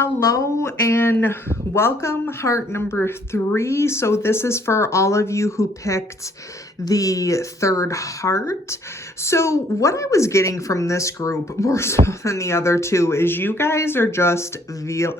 Hello and welcome, heart number 3. So this is for all of you who picked the third heart. So what I was getting from this group, more so than the other two, is you guys are just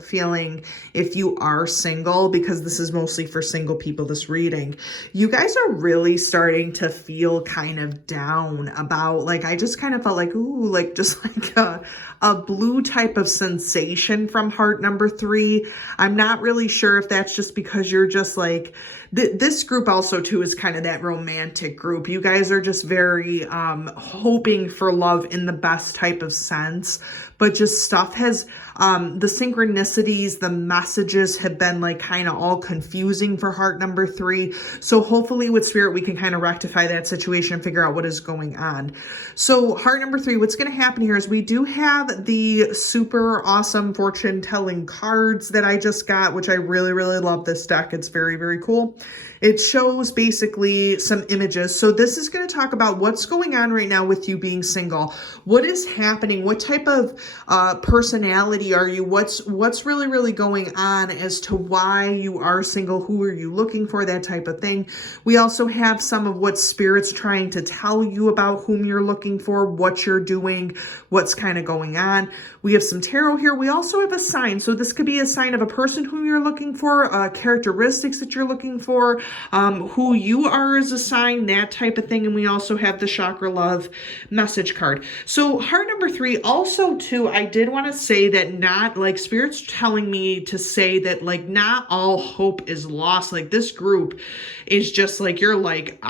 feeling, if you are single, because this is mostly for single people, this reading, you guys are really starting to feel kind of down about, like, I just kind of felt like, ooh, like just like a blue type of sensation from heart number 3. I'm not really sure if that's just because you're just like, this group also too is kind of that romantic group. You guys are just very hoping for love in the best type of sense, but just stuff has, the synchronicities, the messages have been like kind of all confusing for heart number 3. So hopefully with spirit, we can kind of rectify that situation and figure out what is going on. So heart number 3, what's going to happen here is we do have the super awesome fortune telling cards that I just got, which I really, really love this deck. It's very, very cool. It shows basically some images. So this is going to talk about what's going on right now with you being single. What is happening? What type of personality are you? What's really, really going on as to why you are single? Who are you looking for? That type of thing. We also have some of what spirit's trying to tell you about whom you're looking for, what you're doing, what's kind of going on. We have some tarot here. We also have a sign. So this could be a sign of a person who you're looking for, characteristics that you're looking for, who you are as a sign, that type of thing. And we also have the chakra love message card. So heart number 3, also too, I did want to say that not like spirit's telling me to say that like not all hope is lost. Like this group is just like, you're like,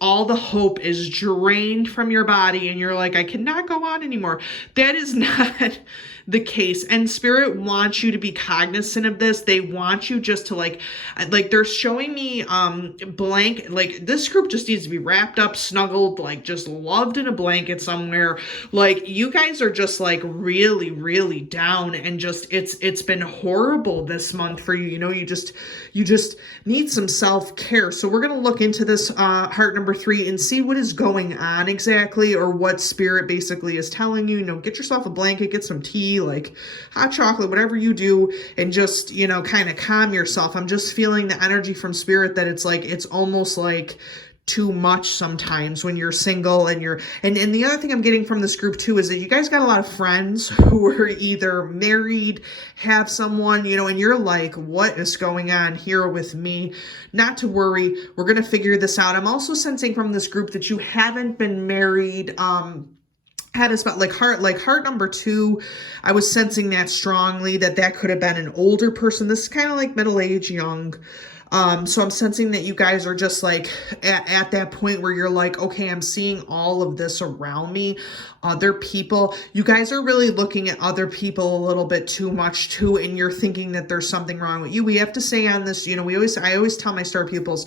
all the hope is drained from your body and you're like, I cannot go on anymore. That is not the case. And spirit wants you to be cognizant of this. They want you just to like they're showing me blank, like this group just needs to be wrapped up, snuggled, like just loved in a blanket somewhere. Like you guys are just like really, really down and just it's been horrible this month for you. You know, you just need some self-care. So we're going to look into this heart number 3 and see what is going on exactly, or what spirit basically is telling you. You know, get yourself a blanket, get some tea, like hot chocolate, whatever you do, and just, you know, kind of calm yourself. I'm just feeling the energy from spirit that it's like, it's almost like too much sometimes when you're single and and the other thing I'm getting from this group too is that you guys got a lot of friends who are either married, have someone, you know, and you're like, what is going on here with me? Not to worry, we're going to figure this out. I'm also sensing from this group that you haven't been married, had a spot like heart number 2. I was sensing that strongly, that could have been an older person. This is kind of like middle-aged, young. So I'm sensing that you guys are just like at that point where you're like, okay, I'm seeing all of this around me, other people. You guys are really looking at other people a little bit too much too, and you're thinking that there's something wrong with you. We have to say on this, you know, I always tell my star pupils,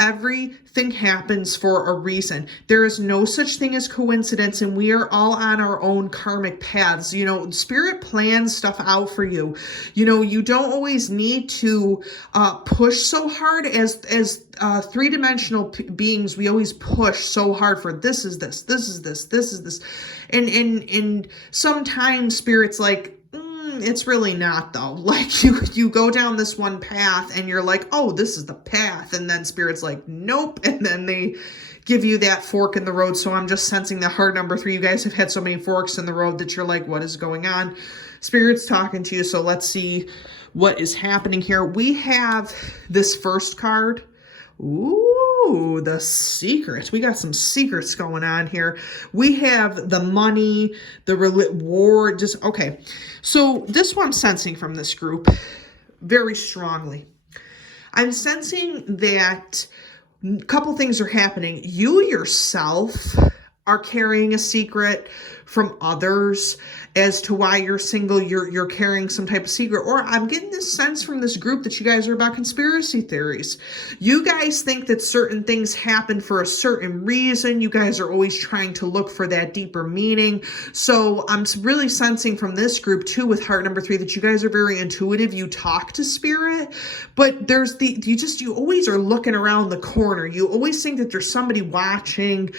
everything happens for a reason. There is no such thing as coincidence, and we are all on our own karmic paths. You know, spirit plans stuff out for you. You know, you don't always need to push so hard as three-dimensional beings. We always push so hard for this is this, this is this, this is this. And sometimes spirit's like, it's really not though. Like you go down this one path and you're like, oh, this is the path. And then spirit's like, nope. And then they give you that fork in the road. So I'm just sensing that heart number 3, you guys have had so many forks in the road that you're like, what is going on? Spirit's talking to you. So let's see what is happening here. We have this first card. Ooh, the secret. We got some secrets going on here. We have the money, the war, just, okay. So this one I'm sensing from this group very strongly. I'm sensing that a couple things are happening. You yourself are carrying a secret from others as to why you're single. You're carrying some type of secret, or I'm getting this sense from this group that you guys are about conspiracy theories. You guys think that certain things happen for a certain reason. You guys are always trying to look for that deeper meaning. So I'm really sensing from this group too, with heart number 3, that you guys are very intuitive. You talk to spirit, but there's you always are looking around the corner. You always think that there's somebody watching,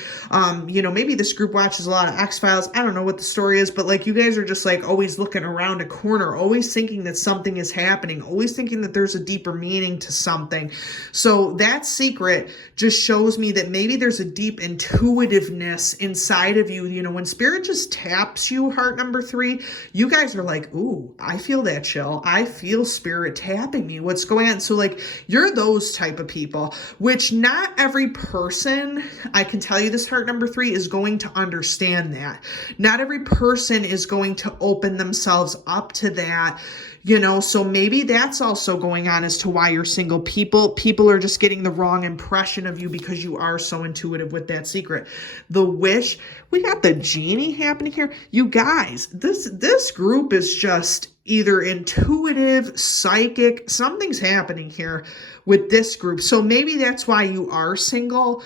you know, maybe this group watches a lot of X-Files. I don't know what the story is, but like you guys are just like always looking around a corner, always thinking that something is happening, always thinking that there's a deeper meaning to something. So that secret just shows me that maybe there's a deep intuitiveness inside of you. You know, when spirit just taps you, heart number 3, you guys are like, ooh, I feel that chill. I feel spirit tapping me. What's going on? So like you're those type of people, which not every person, I can tell you this, heart number 3, is going to understand that. Not every person is going to open themselves up to that. You know, so maybe that's also going on as to why you're single. People are just getting the wrong impression of you because you are so intuitive with that secret. The wish, we got the genie happening here. You guys, this group is just either intuitive, psychic, something's happening here with this group. So maybe that's why you are single.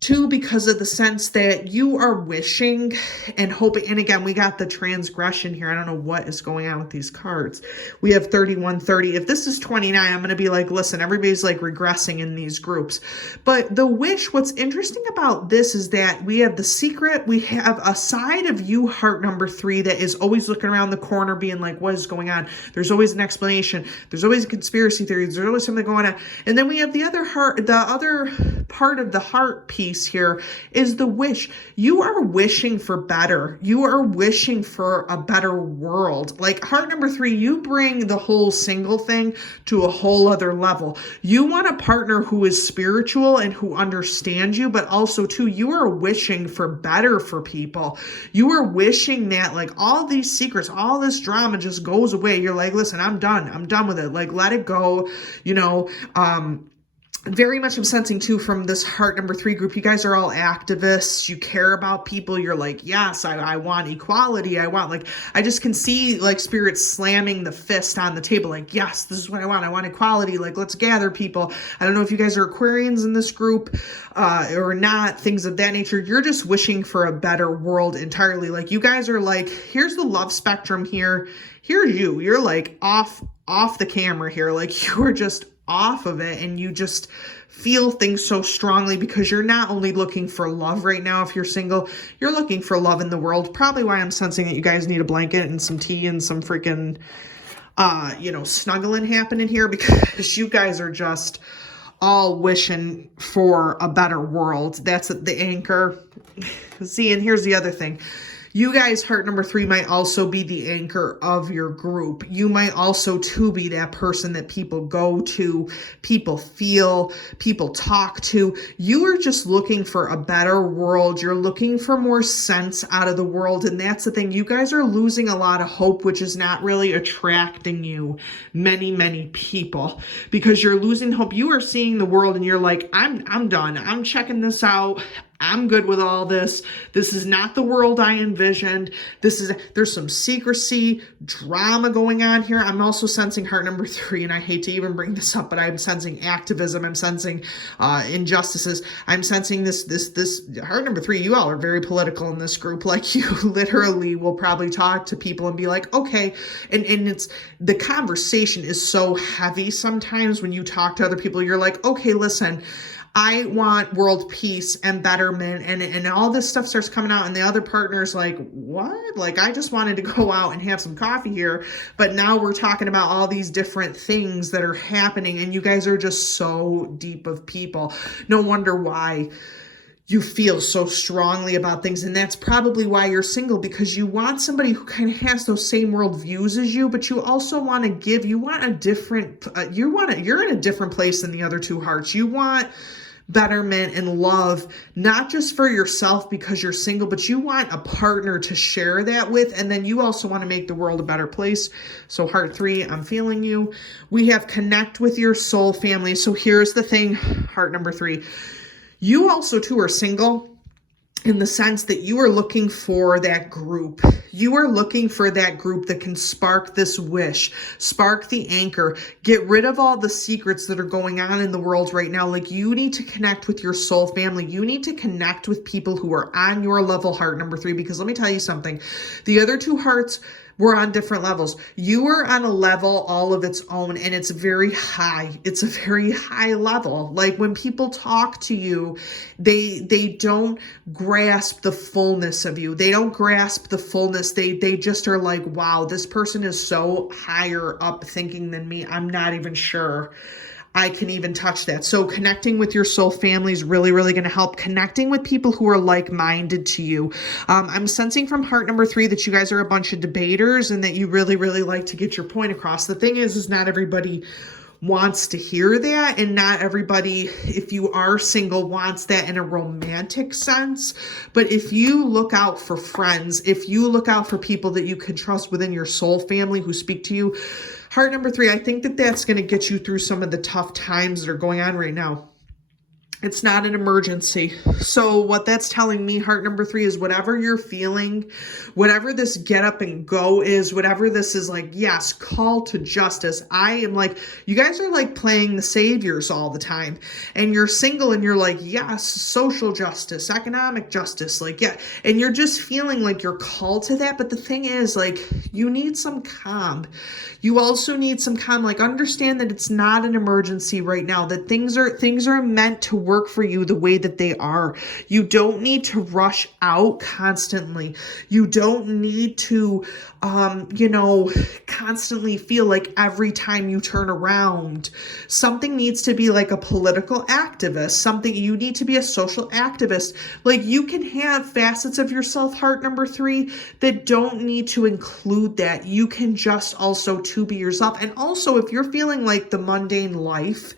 2, because of the sense that you are wishing and hoping. And again, we got the transgression here. I don't know what is going on with these cards. We have 31, 30. If this is 29, I'm going to be like, listen, everybody's like regressing in these groups. But the wish, what's interesting about this is that we have the secret. We have a side of you, heart number 3, that is always looking around the corner being like, what is going on? There's always an explanation. There's always a conspiracy theory. There's always something going on. And then we have the other heart, the other part of the heart piece here is the wish. You are wishing for better. You are wishing for a better world. Like heart number 3, you bring the whole single thing to a whole other level. You want a partner who is spiritual and who understands you, but also too, you are wishing for better for people. You are wishing that like all these secrets, all this drama just goes away. You're like, listen, I'm done. I'm done with it. Like, let it go. You know, very much I'm sensing too from this heart number 3 group, you guys are all activists. You care about people. You're like, yes, I want equality. I just can see like spirit slamming the fist on the table. Like, yes, this is what I want. I want equality. Like, let's gather people. I don't know if you guys are Aquarians in this group or not, things of that nature. You're just wishing for a better world entirely. Like you guys are like, here's the love spectrum here. Here's you. You're like off the camera here. Like you are just off of it and you just feel things so strongly because you're not only looking for love right now. If you're single, you're looking for love in the world. Probably why I'm sensing that you guys need a blanket and some tea and some freaking snuggling happening here, because you guys are just all wishing for a better world. That's the anchor. See, and here's the other thing. You guys, heart number 3, might also be the anchor of your group. You might also too be that person that people go to, people feel, people talk to. You are just looking for a better world. You're looking for more sense out of the world. And that's the thing. You guys are losing a lot of hope, which is not really attracting you many people, because you're losing hope. You are seeing the world and you're like, I'm done. I'm checking this out. I'm good with all this. This is not the world I envisioned. There's some secrecy, drama going on here. I'm also sensing heart number 3, and I hate to even bring this up, but I'm sensing activism. I'm sensing injustices. I'm sensing this heart number 3. You all are very political in this group. Like you literally will probably talk to people and be like, okay. And it's, the conversation is so heavy sometimes when you talk to other people. You're like, okay, listen, I want world peace and betterment, and all this stuff starts coming out, and the other partner's like, what? Like, I just wanted to go out and have some coffee here, but now we're talking about all these different things that are happening, and you guys are just so deep of people. No wonder why you feel so strongly about things, and that's probably why you're single, because you want somebody who kind of has those same world views as you, but you also want to give, you want a different, you're in a different place than the other 2 hearts. You want betterment and love, not just for yourself because you're single, but you want a partner to share that with, and then you also want to make the world a better place. So heart 3, I'm feeling you. We have connect with your soul family. So here's the thing, heart number 3. You also too are single in the sense that you are looking for that group. You are looking for that group that can spark this wish, spark the anchor, get rid of all the secrets that are going on in the world right now. Like, you need to connect with your soul family. You need to connect with people who are on your level, heart number 3, because let me tell you something. The other 2 hearts We're on different levels. You are on a level all of its own, and it's very high. It's a very high level. Like when people talk to you, they don't grasp the fullness of you. They don't grasp the fullness. They just are like, wow, this person is so higher up thinking than me. I'm not even sure I can even touch that. So connecting with your soul family is really, really going to help. Connecting with people who are like-minded to you. I'm sensing from heart number 3 that you guys are a bunch of debaters and that you really, really like to get your point across. The thing is not everybody wants to hear that, and not everybody, if you are single, wants that in a romantic sense. But if you look out for friends, if you look out for people that you can trust within your soul family who speak to you, heart number 3, I think that that's going to get you through some of the tough times that are going on right now. It's not an emergency. So what that's telling me, heart number 3, is whatever you're feeling, whatever this get up and go is, whatever this is like, yes, call to justice. I am like, you guys are like playing the saviors all the time, and you're single and you're like, yes, social justice, economic justice, like, yeah. And you're just feeling like you're called to that. But the thing is, like, you need some calm. You also need some calm. Like, understand that it's not an emergency right now, that things are meant to work for you the way that they are. You don't need to rush out constantly. You don't need to, constantly feel like every time you turn around, something needs to be like a political activist, something you need to be a social activist. Like, you can have facets of yourself, heart number 3, that don't need to include that. You can just also to be yourself. And also, if you're feeling like the mundane life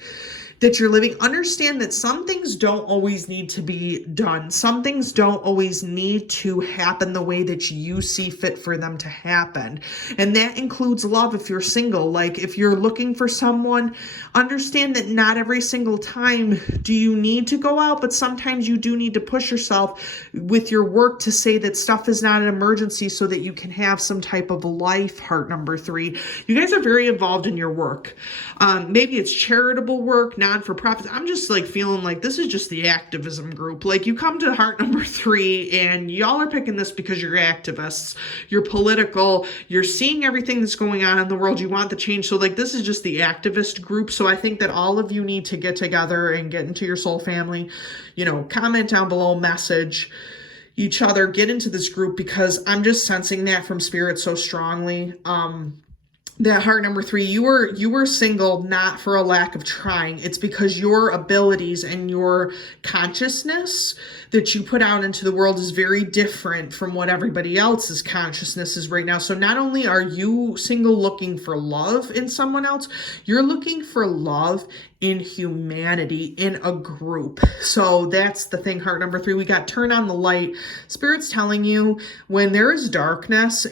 that you're living, understand that some things don't always need to be done. Some things don't always need to happen the way that you see fit for them to happen. And that includes love if you're single. Like, if you're looking for someone, understand that not every single time do you need to go out, but sometimes you do need to push yourself with your work to say that stuff is not an emergency so that you can have some type of life, heart number 3. You guys are very involved in your work. Maybe it's charitable work, non-for-profit. I'm just like feeling like this is just the activism group. Like, you come to heart number 3 and y'all are picking this because you're activists, you're political, you're seeing everything that's going on in the world, you want the change. So like, this is just the activist group. So I think that all of you need to get together and get into your soul family, comment down below, message each other, get into this group, because I'm just sensing that from spirit so strongly. That heart number 3, you were single not for a lack of trying. It's because your abilities and your consciousness that you put out into the world is very different from what everybody else's consciousness is right now. So not only are you single looking for love in someone else, you're looking for love in humanity, in a group. So that's the thing, heart number 3. We got turn on the light. Spirit's telling you when there is darkness,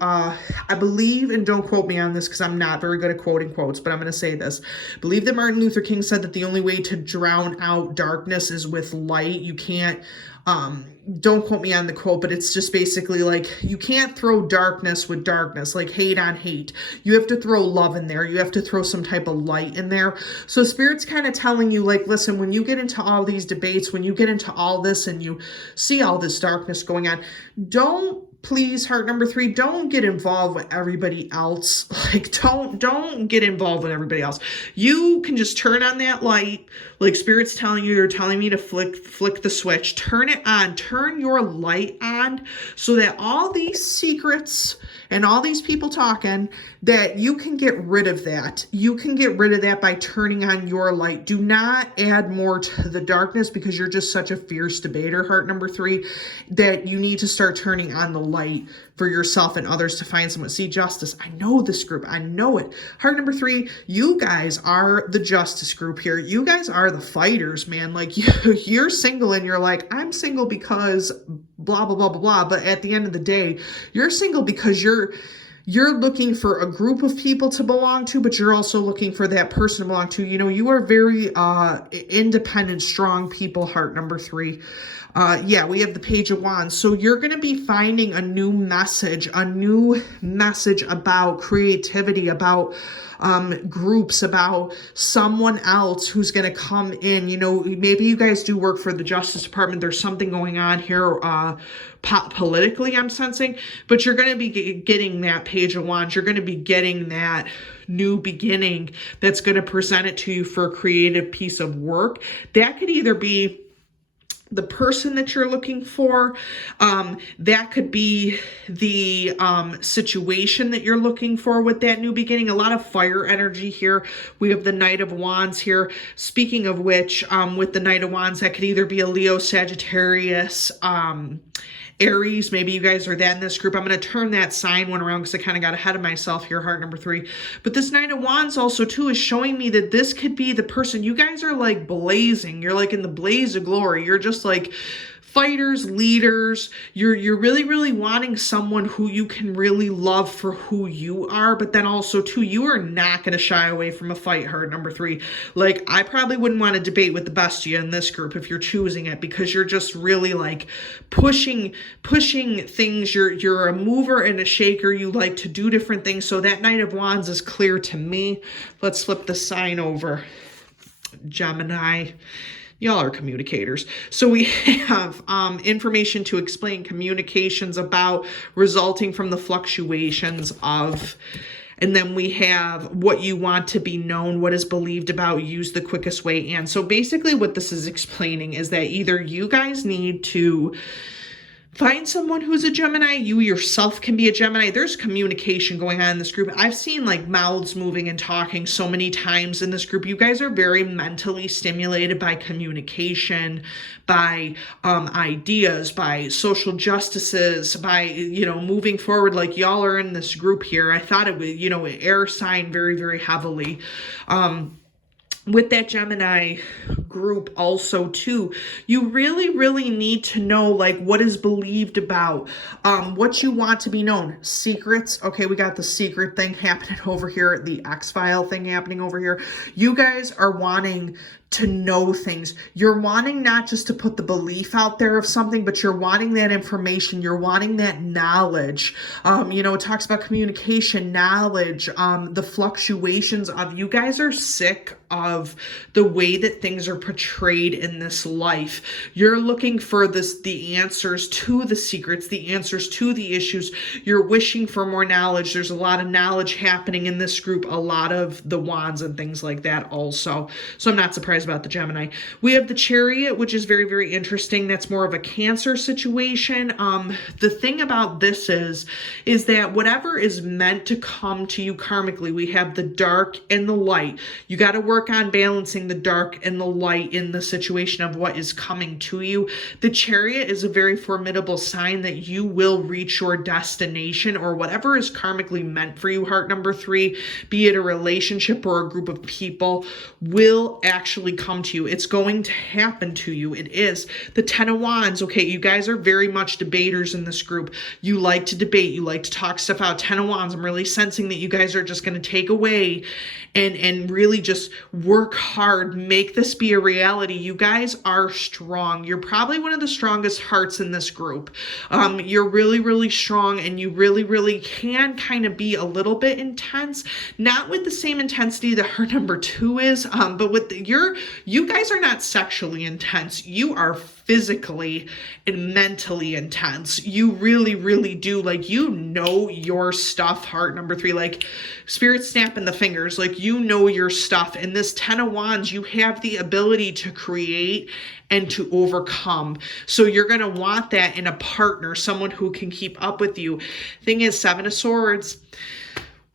I believe, and don't quote me on this because I'm not very good at quoting quotes, but I'm going to say this. I believe that Martin Luther King said that the only way to drown out darkness is with light. You can't, don't quote me on the quote, but it's just basically like, you can't throw darkness with darkness, like hate on hate. You have to throw love in there. You have to throw some type of light in there. So Spirit's kind of telling you, like, listen, when you get into all these debates, when you get into all this and you see all this darkness going on, please, heart number 3, don't get involved with everybody else. Like, don't get involved with everybody else. You can just turn on that light. Like, Spirit's telling you, they're telling me to flick the switch. Turn it on. Turn your light on so that all these secrets and all these people talking, that you can get rid of that. You can get rid of that by turning on your light. Do not add more to the darkness, because you're just such a fierce debater, heart number 3, that you need to start turning on the light for yourself and others to find someone. See, justice. I know this group. I know it. Heart number 3, you guys are the justice group here. You guys are the fighters, man. Like, you're single and you're like, I'm single because blah, blah, blah, blah, blah. But at the end of the day, you're single because you're you're looking for a group of people to belong to, but you're also looking for that person to belong to. You know, you are very independent, strong people, heart number 3. Yeah, we have the Page of Wands. So you're going to be finding a new message about creativity, about groups, about someone else who's going to come in. You know, maybe you guys do work for the Justice Department. There's something going on here politically, I'm sensing, but you're going to be getting that Page of Wands. You're going to be getting that new beginning that's going to present it to you for a creative piece of work. That could either be the person that you're looking for. That could be the situation that you're looking for with that new beginning. A lot of fire energy here. We have the Knight of Wands here. Speaking of which, with the Knight of Wands, that could either be a Leo, Sagittarius, Aries. Maybe you guys are that in this group. I'm going to turn that sign one around because I kind of got ahead of myself here, heart number 3. But this Knight of Wands also too is showing me that this could be the person. You guys are like blazing. You're like in the blaze of glory. You're just like fighters, leaders. You're really, really wanting someone who you can really love for who you are, but then also too, you are not going to shy away from a fight, heart number 3. Like, I probably wouldn't want to debate with the best of you in this group if you're choosing it, because you're just really like pushing things. You're a mover and a shaker. You like to do different things. So that Knight of Wands is clear to me. Let's flip the sign over. Gemini. Y'all are communicators. So we have information to explain communications about resulting from the fluctuations of, and then we have what you want to be known, what is believed about, use the quickest way. And so basically what this is explaining is that either you guys need to find someone who's a Gemini. You yourself can be a Gemini. There's communication going on in this group. I've seen like mouths moving and talking so many times in this group. You guys are very mentally stimulated by communication, by ideas, by social justices, by, you know, moving forward. Like, y'all are in this group here. I thought it would, you know, air sign very, very heavily. With that Gemini group also too, you really, really need to know like what is believed about, what you want to be known. Secrets. Okay, we got the secret thing happening over here, the X-File thing happening over here. You guys are wanting to know things. You're wanting not just to put the belief out there of something, but you're wanting that information. You're wanting that knowledge. You know, it talks about communication, knowledge, the fluctuations of, you guys are sick of the way that things are portrayed in this life. You're looking for the answers to the secrets, the answers to the issues. You're wishing for more knowledge. There's a lot of knowledge happening in this group, a lot of the wands and things like that also. So I'm not surprised about the Gemini. We have the Chariot, which is very, very interesting. That's more of a Cancer situation. The thing about this is that whatever is meant to come to you karmically, we have the dark and the light. You got to work on balancing the dark and the light in the situation of what is coming to you. The Chariot is a very formidable sign that you will reach your destination, or whatever is karmically meant for you, heart number 3, be it a relationship or a group of people, will actually come to you. It's going to happen to you. It is. The Ten of Wands. Okay, you guys are very much debaters in this group. You like to debate. You like to talk stuff out. Ten of Wands. I'm really sensing that you guys are just going to take away and really just work hard. Make this be a reality. You guys are strong. You're probably one of the strongest hearts in this group. You're really, really strong, and you really, really can kind of be a little bit intense. Not with the same intensity that heart number 2 is, but with you guys are not sexually intense. You are physically and mentally intense. You really, really do. Like, you know your stuff, heart number 3. Like, spirit snapping the fingers. Like, you know your stuff. And this Ten of Wands, you have the ability to create and to overcome. So you're going to want that in a partner, someone who can keep up with you. Thing is, Seven of Swords.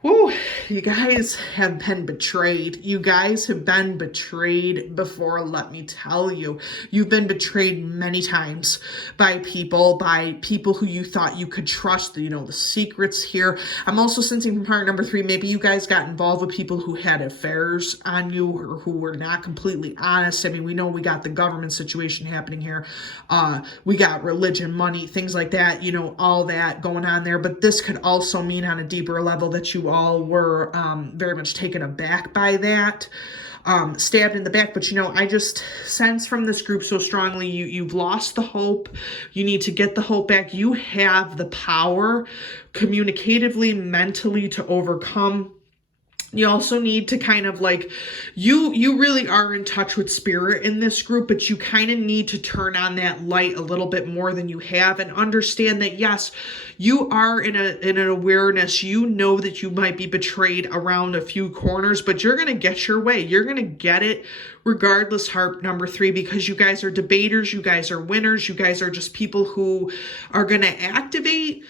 Whew, you guys have been betrayed. You guys have been betrayed before, let me tell you. You've been betrayed many times by people who you thought you could trust, the secrets here. I'm also sensing from heart number 3, maybe you guys got involved with people who had affairs on you or who were not completely honest. I mean, we know we got the government situation happening here. We got religion, money, things like that, all that going on there. But this could also mean on a deeper level that you all were very much taken aback by that, stabbed in the back. But I just sense from this group so strongly, you've lost the hope. You need to get the hope back. You have the power communicatively, mentally to overcome. You also need to kind of you really are in touch with spirit in this group, but you kind of need to turn on that light a little bit more than you have and understand that, yes, you are in an awareness. You know that you might be betrayed around a few corners, but you're going to get your way. You're going to get it regardless, heart number 3, because you guys are debaters. You guys are winners. You guys are just people who are going to activate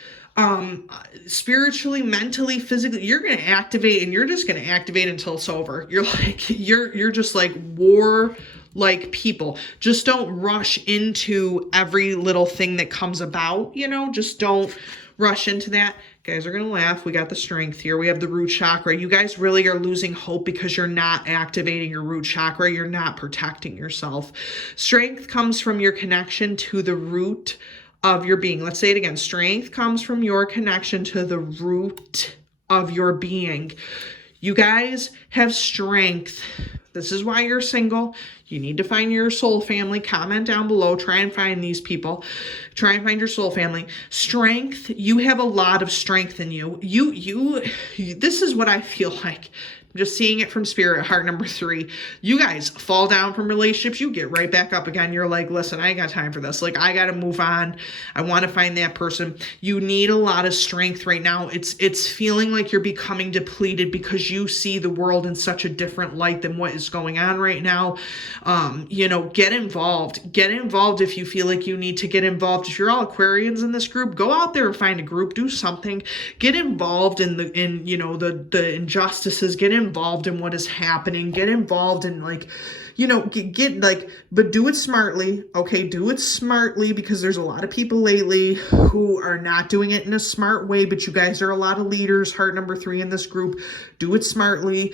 spiritually, mentally, physically. You're going to activate, and you're just going to activate until it's over. You're just like war like people. Just don't rush into every little thing that comes about, just don't rush into that. Guys are going to laugh. We got the strength here. We have the root chakra. You guys really are losing hope because you're not activating your root chakra. You're not protecting yourself. Strength comes from your connection to the root of your being. Let's say it again. Strength comes from your connection to the root of your being. You guys have strength. This is why you're single. You need to find your soul family. Comment down below. Try and find these people. Try and find your soul family. Strength. You have a lot of strength in you. This is what I feel like. I'm just seeing it from spirit, heart number 3. You guys fall down from relationships. You get right back up again. You're like, listen, I ain't got time for this. I got to move on. I want to find that person. You need a lot of strength right now. It's feeling like you're becoming depleted because you see the world in such a different light than what is going on right now. Get involved. Get involved if you feel like you need to get involved. If you're all Aquarians in this group, go out there and find a group. Do something. Get involved in the injustices. Get involved in what is happening. Get involved in but do it smartly. Okay, do it smartly, because there's a lot of people lately who are not doing it in a smart way, but you guys are a lot of leaders, heart number 3 in this group. Do it smartly.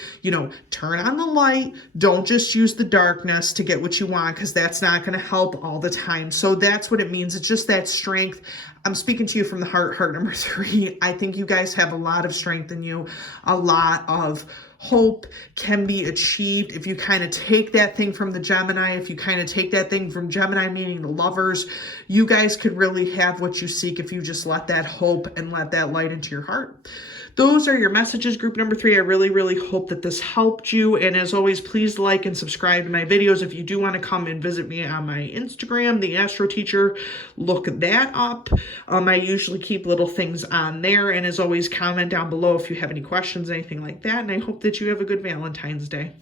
Turn on the light. Don't just use the darkness to get what you want, because that's not going to help all the time. So that's what it means. It's just that strength. I'm speaking to you from the heart number 3. I think you guys have a lot of strength in you. A lot of hope can be achieved if you kind of take that thing from the Gemini. If you kind of take that thing from Gemini, meaning the lovers, you guys could really have what you seek if you just let that hope and let that light into your heart. Those are your messages, group number 3. I really, really hope that this helped you. And as always, please like and subscribe to my videos. If you do want to come and visit me on my Instagram, The Astro Teacher, look that up. I usually keep little things on there. And as always, comment down below if you have any questions, anything like that. And I hope that you have a good Valentine's Day.